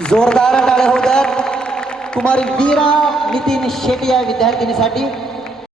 जोरदार टाळ्या होऊ द्यात. कुमारी वीरा नितीन शेट्टी या विद्यार्थिनीसाठी